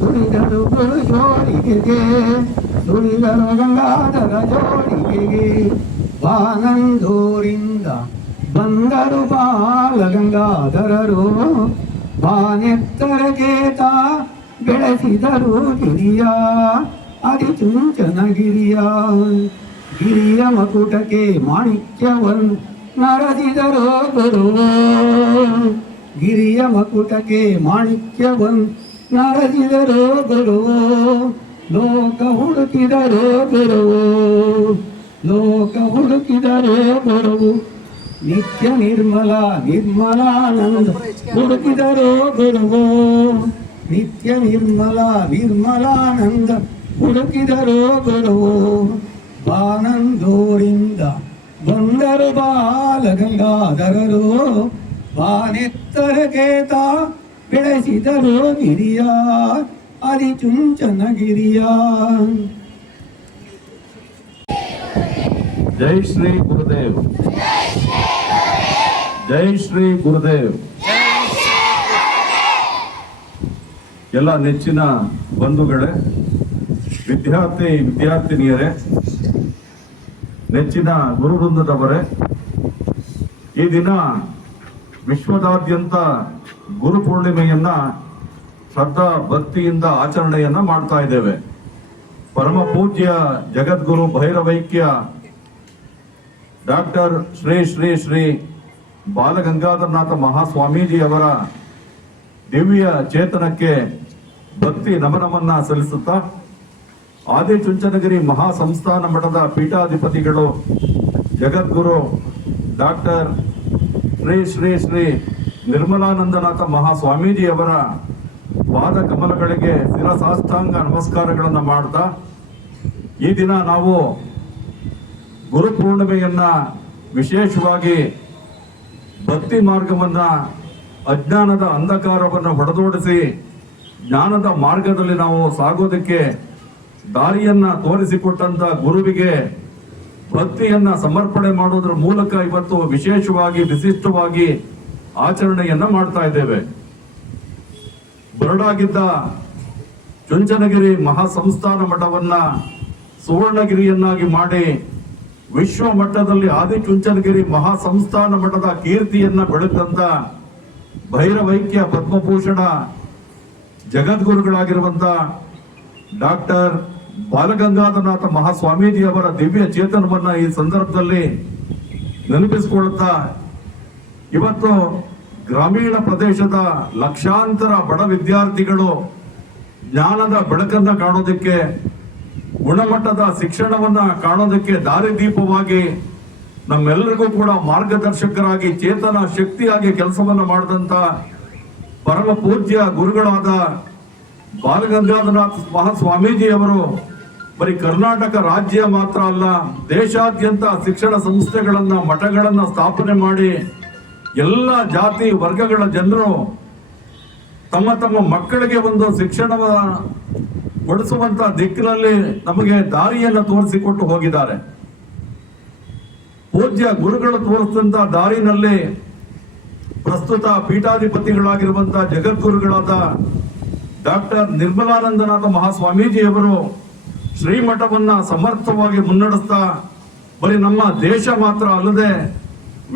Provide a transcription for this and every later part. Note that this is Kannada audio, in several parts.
ಸುರಿದರು ಗುರು ಜೋಡಿಗೆಗೆ ಸುರಿದರು ಗಂಗಾಧರ ಜೋಡಿಗೆಗೆ ಬಾನಂದೂರಿಂದ ಬಂದರು ಬಾಲಗಂಗಾಧರರು ಬಾನೆತ್ತರಗೇತ ಬೆಳೆಸಿದರು ಗಿರಿಯ ಅದಿಚುಂಚನಗಿರಿಯ ಗಿರಿಯ ಮಕುಟಕ್ಕೆ ಮಾಣಿಕ್ಯವನ್ನು ನರಸಿದರು ಗುರುವು ಗಿರಿಯ ಮಕುಟಕ್ಕೆ ಮಾಣಿಕ್ಯವನ್ನು ನರಸಿದರು ಗುರುವು ಲೋಕ ಹುಡುಕಿದರು ಗುರುವು ಲೋಕ ಹುಡುಕಿದರು ಗುರುವು ನಿತ್ಯ ನಿರ್ಮಲ ನಿರ್ಮಲಾನಂದ ಹುಡುಕಿದರು ಗುರುವು ನಿತ್ಯ ನಿರ್ಮಲ ನಿರ್ಮಲಾನಂದ ಹುಡುಕಿದರು ಗುರುವು ಬಾನಂದೂರಿಂದ ಬಂದರು ಬಾಲಗಂಗಾಧರರು ಬಾನೆತ್ತರಗೇತ ಬೆಳೆಸಿದರು ಗಿರಿಯ ಅದಿಚುಂಚನಗಿರಿಯ. ಜೈ ಶ್ರೀ ಗುರುದೇವ್, ಜೈ ಶ್ರೀ ಗುರುದೇವ್. ಎಲ್ಲ ನೆಚ್ಚಿನ ಬಂಧುಗಳೇ, ವಿದ್ಯಾರ್ಥಿನಿಯರೇ, ನೆಚ್ಚಿನ ಗುರುವೃಂದದವರೇ, ಈ ದಿನ ವಿಶ್ವದಾದ್ಯಂತ ಗುರುಪೂರ್ಣಿಮೆಯನ್ನ ಶ್ರದ್ಧಾ ಭಕ್ತಿಯಿಂದ ಆಚರಣೆಯನ್ನ ಮಾಡ್ತಾ ಇದ್ದೇವೆ. ಪರಮ ಪೂಜ್ಯ ಜಗದ್ಗುರು ಭೈರವೈಕ್ಯ ಡಾಕ್ಟರ್ ಶ್ರೀ ಶ್ರೀ ಶ್ರೀ ಬಾಲಗಂಗಾಧರನಾಥ ಮಹಾಸ್ವಾಮೀಜಿಯವರ ದಿವ್ಯ ಚೇತನಕ್ಕೆ ಭಕ್ತಿ ನಮನವನ್ನ ಸಲ್ಲಿಸುತ್ತಾ ಆದಿಚುಂಚನಗಿರಿ ಮಹಾಸಂಸ್ಥಾನ ಮಠದ ಪೀಠಾಧಿಪತಿಗಳು ಜಗದ್ಗುರು ಡಾಕ್ಟರ್ ಶ್ರೀ ಶ್ರೀ ಶ್ರೀ ನಿರ್ಮಲಾನಂದನಾಥ ಮಹಾಸ್ವಾಮೀಜಿಯವರ ಪಾದ ಕಮಲಗಳಿಗೆ ಶಿರಸಾಷ್ಟಾಂಗ ನಮಸ್ಕಾರಗಳನ್ನು ಮಾಡ್ತಾ, ಈ ದಿನ ನಾವು ಗುರುಪೂರ್ಣಿಮೆಯನ್ನ ವಿಶೇಷವಾಗಿ ಭಕ್ತಿ ಮಾರ್ಗವನ್ನ ಅಜ್ಞಾನದ ಅಂಧಕಾರವನ್ನು ಹೊಡೆದೋಡಿಸಿ ಜ್ಞಾನದ ಮಾರ್ಗದಲ್ಲಿ ನಾವು ಸಾಗೋದಕ್ಕೆ ದಾರಿಯನ್ನ ತೋರಿಸಿಕೊಟ್ಟಂತ ಗುರುವಿಗೆ ಭಕ್ತಿಯನ್ನ ಸಮರ್ಪಣೆ ಮಾಡೋದ್ರ ಮೂಲಕ ಇವತ್ತು ವಿಶೇಷವಾಗಿ ವಿಶಿಷ್ಟವಾಗಿ ಆಚರಣೆಯನ್ನ ಮಾಡ್ತಾ ಇದ್ದೇವೆ. ಬರಡಾಗಿದ್ದ ಚುಂಚನಗಿರಿ ಮಹಾಸಂಸ್ಥಾನ ಮಠವನ್ನ ಸುವರ್ಣಗಿರಿಯನ್ನಾಗಿ ಮಾಡಿ ವಿಶ್ವ ಮಟ್ಟದಲ್ಲಿ ಆದಿಚುಂಚನಗಿರಿ ಮಹಾಸಂಸ್ಥಾನ ಮಠದ ಕೀರ್ತಿಯನ್ನ ಬೆಳೆದಂತ ಭೈರವೈಕ್ಯ ಪದ್ಮಭೂಷಣ ಜಗದ್ಗುರುಗಳಾಗಿರುವಂತ ಡಾಕ್ಟರ್ ಬಾಲಗಂಗಾಧರನಾಥ ಮಹಾಸ್ವಾಮೀಜಿಯವರ ದಿವ್ಯ ಚೇತನವನ್ನ ಈ ಸಂದರ್ಭದಲ್ಲಿ ನೆನಪಿಸಿಕೊಳ್ಳುತ್ತಾ, ಇವತ್ತು ಗ್ರಾಮೀಣ ಪ್ರದೇಶದ ಲಕ್ಷಾಂತರ ಬಡ ವಿದ್ಯಾರ್ಥಿಗಳು ಜ್ಞಾನದ ಬೆಳಕನ್ನ ಕಾಣೋದಕ್ಕೆ, ಗುಣಮಟ್ಟದ ಶಿಕ್ಷಣವನ್ನ ಕಾಣೋದಕ್ಕೆ ದಾರಿದೀಪವಾಗಿ ನಮ್ಮೆಲ್ಲರಿಗೂ ಕೂಡ ಮಾರ್ಗದರ್ಶಕರಾಗಿ ಚೇತನ ಶಕ್ತಿಯಾಗಿ ಕೆಲಸವನ್ನ ಮಾಡಿದಂತ ಪರಮ ಪೂಜ್ಯ ಗುರುಗಳಾದ ಬಾಲಗಂಗಾಧರನಾಥ ಮಹಾಸ್ವಾಮೀಜಿಯವರು ಬರೀ ಕರ್ನಾಟಕ ರಾಜ್ಯ ಮಾತ್ರ ಅಲ್ಲ, ದೇಶಾದ್ಯಂತ ಶಿಕ್ಷಣ ಸಂಸ್ಥೆಗಳನ್ನ ಮಠಗಳನ್ನ ಸ್ಥಾಪನೆ ಮಾಡಿ ಎಲ್ಲ ಜಾತಿ ವರ್ಗಗಳ ಜನರು ತಮ್ಮ ತಮ್ಮ ಮಕ್ಕಳಿಗೆ ಒಂದು ಶಿಕ್ಷಣ ಕೊಡಿಸುವಂತ ದಿಕ್ಕಿನಲ್ಲಿ ನಮಗೆ ದಾರಿಯನ್ನು ತೋರಿಸಿಕೊಟ್ಟು ಹೋಗಿದ್ದಾರೆ. ಪೂಜ್ಯ ಗುರುಗಳು ತೋರಿಸಿದಂತ ದಾರಿನಲ್ಲಿ ಪ್ರಸ್ತುತ ಪೀಠಾಧಿಪತಿಗಳಾಗಿರುವಂತಹ ಜಗದ್ಗುರುಗಳಾದ ಡಾಕ್ಟರ್ ನಿರ್ಮಲಾನಂದನಾಥ ಮಹಾಸ್ವಾಮೀಜಿಯವರು ಶ್ರೀಮಠವನ್ನ ಸಮರ್ಥವಾಗಿ ಮುನ್ನಡೆಸ್ತಾ ಬರೀ ನಮ್ಮ ದೇಶ ಮಾತ್ರ ಅಲ್ಲದೆ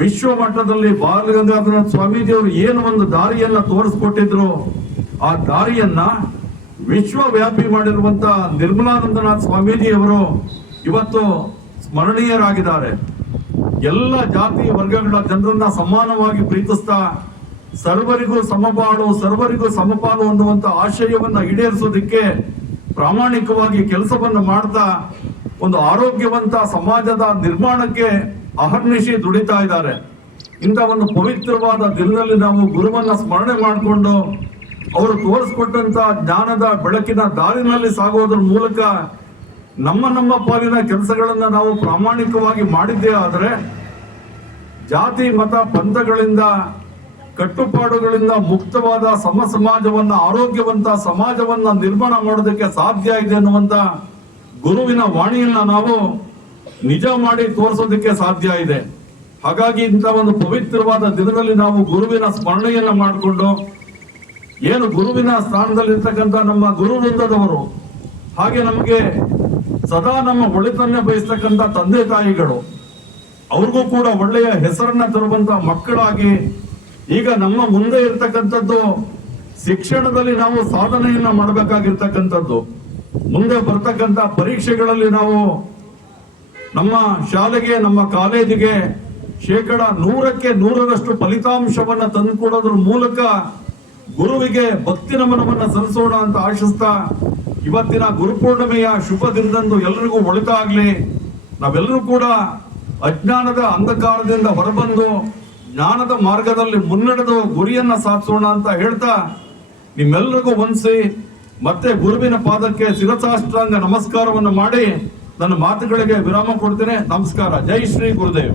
ವಿಶ್ವ ಮಟ್ಟದಲ್ಲಿ ಬಾಲಗಂಗಾಧರನಾಥ ಸ್ವಾಮೀಜಿಯವರು ಏನು ಒಂದು ದಾರಿಯನ್ನ ತೋರಿಸ್ಕೊಟ್ಟಿದ್ರು, ಆ ದಾರಿಯನ್ನ ವಿಶ್ವವ್ಯಾಪಿ ಮಾಡಿರುವಂತ ನಿರ್ಮಲಾನಂದನಾಥ ಸ್ವಾಮೀಜಿಯವರು ಇವತ್ತು ಸ್ಮರಣೀಯರಾಗಿದ್ದಾರೆ. ಎಲ್ಲ ಜಾತಿ ವರ್ಗಗಳ ಜನರನ್ನ ಸಮಾನವಾಗಿ ಪ್ರೀತಿಸ್ತಾ ಸರ್ವರಿಗೂ ಸಮಬಾಳು ಸರ್ವರಿಗೂ ಸಮಪಾಲು ಅನ್ನುವಂತ ಆಶಯವನ್ನ ಈಡೇರಿಸೋದಿಕ್ಕೆ ಪ್ರಾಮಾಣಿಕವಾಗಿ ಕೆಲಸವನ್ನ ಮಾಡ್ತಾ ಒಂದು ಆರೋಗ್ಯವಂತ ಸಮಾಜದ ನಿರ್ಮಾಣಕ್ಕೆ ಅಹರ್ನಿಶಿ ದುಡಿತಾ ಇದ್ದಾರೆ. ಇಂಥ ಒಂದು ಪವಿತ್ರವಾದ ದಿನದಲ್ಲಿ ನಾವು ಗುರುವನ್ನ ಸ್ಮರಣೆ ಮಾಡಿಕೊಂಡು ಅವರು ತೋರಿಸ್ಕೊಟ್ಟಂತ ಜ್ಞಾನದ ಬೆಳಕಿನ ದಾರಿನಲ್ಲಿ ಸಾಗೋದ್ರ ಮೂಲಕ ನಮ್ಮ ಪಾಲಿನ ಕೆಲಸಗಳನ್ನ ನಾವು ಪ್ರಾಮಾಣಿಕವಾಗಿ ಮಾಡಿದ್ದೇ ಆದರೆ ಜಾತಿ ಮತ ಪಂಥಗಳಿಂದ ಕಟ್ಟುಪಾಡುಗಳಿಂದ ಮುಕ್ತವಾದ ಸಮಾಜವನ್ನ ಆರೋಗ್ಯವಂತ ಸಮಾಜವನ್ನ ನಿರ್ಮಾಣ ಮಾಡೋದಕ್ಕೆ ಸಾಧ್ಯ ಇದೆ ಅನ್ನುವಂತ ಗುರುವಿನ ವಾಣಿಯನ್ನ ನಾವು ನಿಜ ಮಾಡಿ ತೋರಿಸೋದಕ್ಕೆ ಸಾಧ್ಯ ಇದೆ. ಹಾಗಾಗಿ ಇಂಥ ಒಂದು ಪವಿತ್ರವಾದ ದಿನದಲ್ಲಿ ನಾವು ಗುರುವಿನ ಸ್ಮರಣೆಯನ್ನ ಮಾಡಿಕೊಂಡು ಏನು ಗುರುವಿನ ಸ್ಥಾನದಲ್ಲಿರ್ತಕ್ಕಂಥ ನಮ್ಮ ಗುರು ವೃಂದದವರು, ಹಾಗೆ ನಮಗೆ ಸದಾ ನಮ್ಮ ಒಳಿತನ್ನ ಬಯಸ್ತಕ್ಕಂಥ ತಂದೆ ತಾಯಿಗಳು, ಅವ್ರಿಗೂ ಕೂಡ ಒಳ್ಳೆಯ ಹೆಸರನ್ನ ತರುವಂತ ಮಕ್ಕಳಾಗಿ ಈಗ ನಮ್ಮ ಮುಂದೆ ಇರ್ತಕ್ಕಂಥದ್ದು ಶಿಕ್ಷಣದಲ್ಲಿ ನಾವು ಸಾಧನೆಯನ್ನ ಮಾಡಬೇಕಾಗಿರ್ತಕ್ಕಂಥದ್ದು. ಮುಂದೆ ಬರ್ತಕ್ಕಂಥ ಪರೀಕ್ಷೆಗಳಲ್ಲಿ ನಾವು ನಮ್ಮ ಶಾಲೆಗೆ, ನಮ್ಮ ಕಾಲೇಜಿಗೆ 100% ಫಲಿತಾಂಶವನ್ನ ತಂದುಕೊಡೋದ್ರ ಮೂಲಕ ಗುರುವಿಗೆ ಭಕ್ತಿ ನಮನವನ್ನ ಸಲ್ಲಿಸೋಣ ಅಂತ ಆಶಿಸ್ತಾ, ಇವತ್ತಿನ ಗುರುಪೂರ್ಣಿಮೆಯ ಶುಭ ದಿನದಂದು ಎಲ್ಲರಿಗೂ ಒಳಿತಾಗ್ಲಿ. ನಾವೆಲ್ಲರೂ ಕೂಡ ಅಜ್ಞಾನದ ಅಂಧಕಾರದಿಂದ ಹೊರಬಂದು ಜ್ಞಾನದ ಮಾರ್ಗದಲ್ಲಿ ಮುನ್ನಡೆದು ಗುರಿಯನ್ನ ಸಾಧಿಸೋಣ ಅಂತ ಹೇಳ್ತಾ, ನಿಮ್ಮೆಲ್ಲರಿಗೂ ವಂದಿಸಿ ಮತ್ತೆ ಗುರುವಿನ ಪಾದಕ್ಕೆ ಶಿರಸಾಷ್ಟಾಂಗ ನಮಸ್ಕಾರವನ್ನು ಮಾಡಿ ನನ್ನ ಮಾತುಗಳಿಗೆ ವಿರಾಮ ಕೊಡ್ತೇನೆ. ನಮಸ್ಕಾರ. ಜೈ ಶ್ರೀ ಗುರುದೇವ್.